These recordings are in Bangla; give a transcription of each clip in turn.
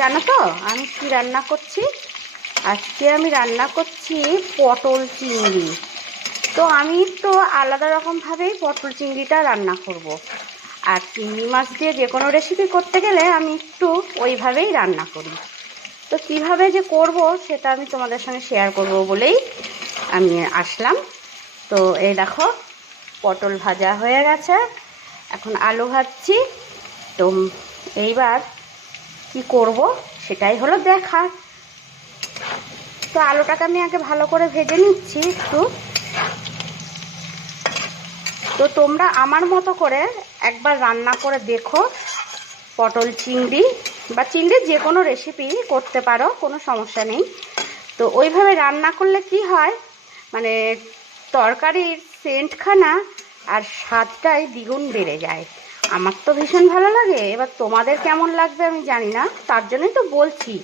জানো তো আমি কি রান্না করছি? আজকে আমি রান্না করছি পটল চিংড়ি। তো আমি তো আলাদা রকমভাবেই পটল চিংড়িটা রান্না করব। আর চিংড়ি মাছ দিয়ে যে কোনো রেসিপি করতে গেলে আমি একটু ওইভাবেই রান্না করি। তো কিভাবে যে করব সেটা আমি তোমাদের সঙ্গে শেয়ার করব বলেই আমি আসলাম। তো এই দেখো পটল ভাজা হয়ে গেছে, এখন আলু ভাজছি। তো এইবার কি করব সেটাই হলো দেখার। তো আলুটাকে আমি আগে ভালো করে ভেজে নিচ্ছি একটু। তো তোমরা আমার মতো করে একবার রান্না করে দেখো পটল চিংড়ি, বা চিংড়ি যে কোনো রেসিপি করতে পারো, কোনো সমস্যা নেই। তো ওইভাবে রান্না করলে কি হয়, মানে তরকারির সেন্টখানা আর স্বাদটাই দ্বিগুণ বেড়ে যায়। আমার তো ভীষণ ভালো লাগে, এবার তোমাদের কেমন লাগবে আমি জানি না, তার জন্যই তো বলছি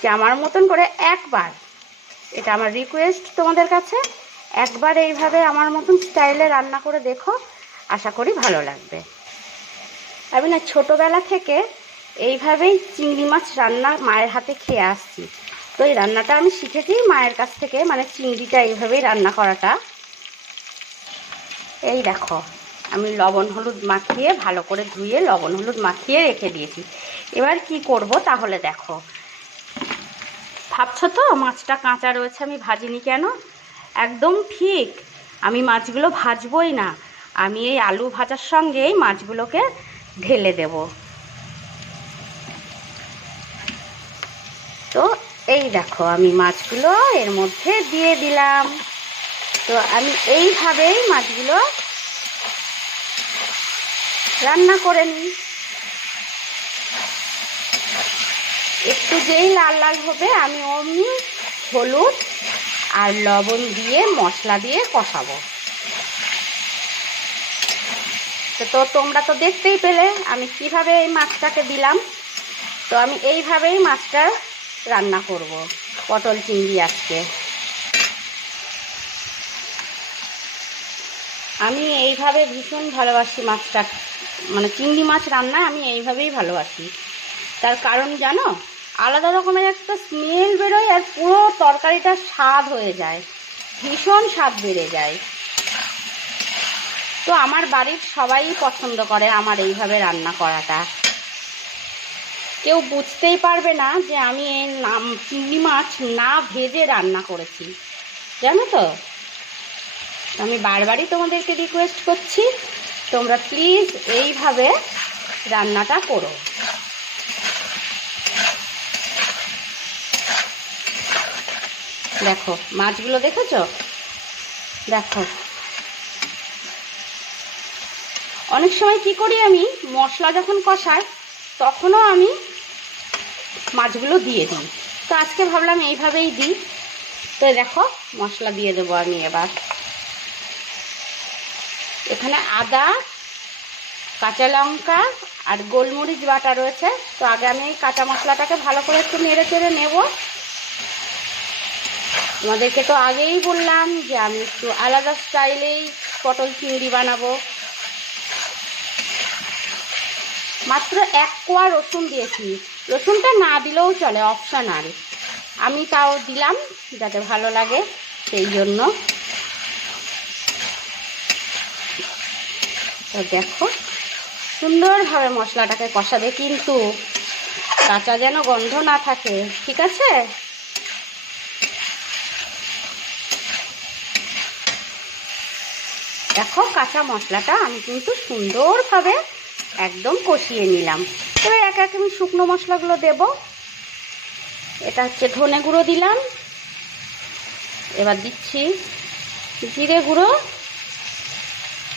যে আমার মতন করে একবার, এটা আমার রিকোয়েস্ট তোমাদের কাছে, একবার এইভাবে আমার মতন স্টাইলে রান্না করে দেখো, আশা করি ভালো লাগবে। আমি না ছোটোবেলা থেকে এইভাবেই চিংড়ি মাছ রান্না মায়ের হাতে খেয়ে আসছি। তো এই রান্নাটা আমি শিখেছি মায়ের কাছ থেকে, মানে চিংড়িটা এইভাবেই রান্না করাটা। এই দেখো আমি লবণ হলুদ মাখিয়ে ভালো করে ধুয়ে লবণ হলুদ মাখিয়ে রেখে দিয়েছি। এবার কি করব তাহলে দেখো। ভাবছো তো মাছটা কাঁচা রয়েছে আমি ভাজিনি কেন? একদম ঠিক, আমি মাছগুলো ভাজবই না, আমি এই আলু ভাজার সঙ্গেই মাছগুলোকে ঢেলে দেব। তো এই দেখো আমি মাছগুলো এর মধ্যে দিয়ে দিলাম। তো আমি এইভাবেই মাছগুলো রান্না করে নিই। একটু যেই লাল লাল হবে আমি অমনি হলুদ আর লবণ দিয়ে মশলা দিয়ে কষাবো। তো তোমরা তো দেখতেই পেলে আমি কিভাবে এই মাছটাকে দিলাম। তো আমি এইভাবেই মাছটা রান্না করব, পটল চিংড়ি আজকে। আমি এইভাবে ভীষণ ভালোবাসি মাছটা, মানে চিংড়ি মাছ রান্না আমি এইভাবেই ভালোবাসি। তার কারণ জানো, আলাদা রকমের একটা স্মেল বেরোয় আর পুরো তরকারিটা স্বাদ হয়ে যায়, ভীষণ স্বাদ বেড়ে যায়। তো আমার বাড়ির সবাই পছন্দ করে আমার এইভাবে রান্না করাটা। কেউ বুঝতেই পারবে না যে আমি এই চিংড়ি মাছ না ভেজে রান্না করেছি, জানো তো। আমি বারবারই তোমাদেরকে রিকোয়েস্ট করছি তোমরা প্লিজ এইভাবে রান্নাটা করো। দেখো মাছগুলো দেখেছো, দেখো অনেক সময় কি করি আমি মশলা যখন কষাই তখনও আমি মাছগুলো দিয়ে দিই। তো আজকে ভাবলাম এইভাবেই দিই। তো দেখো মশলা দিয়ে দেবো আমি এবার। এখানে আদা, কাঁচা লঙ্কা আর গোলমরিচ বাটা রয়েছে। তো আগে আমি এই কাঁচা মশলাটাকে ভালো করে একটু নেড়ে চেড়ে নেব। তোমাদেরকে তো আগেই বললাম যে আমি একটু আলাদা স্টাইলেই পটল চিংড়ি বানাবো। মাত্র 1 কোয়া রসুন দিয়েছি, রসুনটা না দিলেও চলে, অপশনাল, আমি তাও দিলাম যাতে ভালো লাগে সেই জন্য। তো দেখো সুন্দরভাবে মশলাটাকে কষাবে, কিন্তু কাঁচা যেন গন্ধ না থাকে, ঠিক আছে? দেখো কাঁচা মশলাটা আমি কিন্তু সুন্দরভাবে একদম কষিয়ে নিলাম। এবার এক এক আমি শুকনো মশলাগুলো দেব। এটা হচ্ছে ধনে গুঁড়ো দিলাম, এবার দিচ্ছি জিরে গুঁড়ো,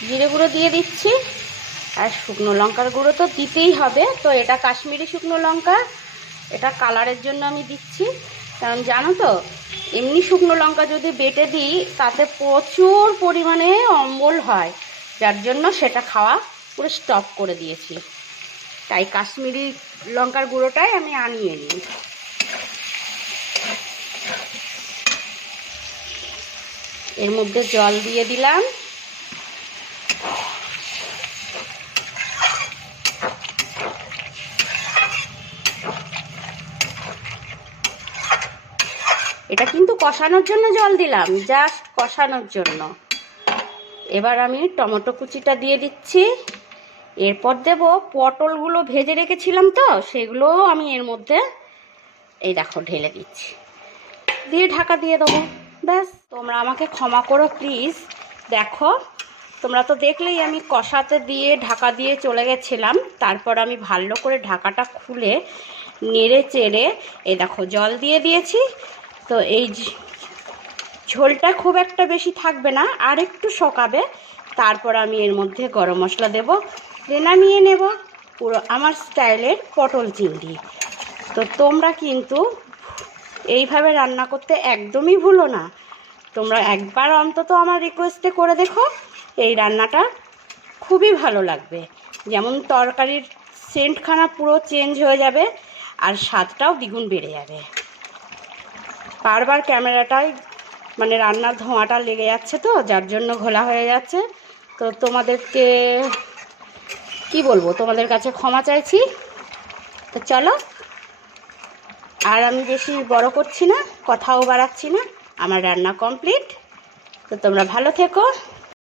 জিরে গুঁড়ো দিয়ে দিচ্ছি, আর শুকনো লঙ্কার গুঁড়ো তো দিতেই হবে। তো এটা কাশ্মীরি শুকনো লঙ্কা, এটা কালারের জন্য আমি দিচ্ছি। কারণ জানো তো এমনি শুকনো লঙ্কা যদি বেটে দিই তাতে প্রচুর পরিমাণে অম্বল হয়, যার জন্য সেটা খাওয়া পুরো স্টপ করে দিয়েছি। তাই কাশ্মীরি লঙ্কার গুঁড়োটাই আমি আনিয়ে নিই। এর মধ্যে জল দিয়ে দিলাম। কষানোর জন্য জল দিলাম, জাস্ট কষানোর জন্য। এবার আমি টমেটো কুচিটা দিয়ে দিচ্ছি। এরপর দেব পটলগুলো ভেজে রেখেছিলাম, তো সেগুলোও আমি এর মধ্যে এই দেখো ঢেলে দিচ্ছি, দিয়ে ঢাকা দিয়ে দেবো। ব্যাস, তোমরা আমাকে ক্ষমা করো প্লিজ। দেখো, তোমরা তো দেখলেই আমি কষাতে দিয়ে ঢাকা দিয়ে চলে গেছিলাম। তারপর আমি ভালো করে ঢাকাটা খুলে নেড়ে চেড়ে এই দেখো জল দিয়ে দিয়েছি। তো এই ঝোলটা খুব একটা বেশি থাকবে না, আর একটু শোকাবে। তারপর আমি এর মধ্যে গরম মশলা দেব, দিয়ে নামিয়ে নেব পুরো আমার স্টাইলের পটল চিংড়ি। তো তোমরা কিন্তু এইভাবে রান্না করতে একদমই ভুলো না। তোমরা একবার অন্তত আমার রিকোয়েস্টে করে দেখো, এই রান্নাটা খুবই ভালো লাগবে। যেমন তরকারির সেন্টখানা পুরো চেঞ্জ হয়ে যাবে, আর স্বাদটাও দ্বিগুণ বেড়ে যাবে। বারবার ক্যামেরাটায় মানে রান্নার ধোঁয়াটা লেগে যাচ্ছে, তো যার জন্য ঘোলা হয়ে যাচ্ছে। তো তোমাদেরকে কি বলবো, তোমাদের কাছে ক্ষমা চাইছি। তো চলো, আর আমি বেশি বড় করছি না, কথাও বাড়াচ্ছি না, আমার রান্না কমপ্লিট। তো তোমরা ভালো থেকো।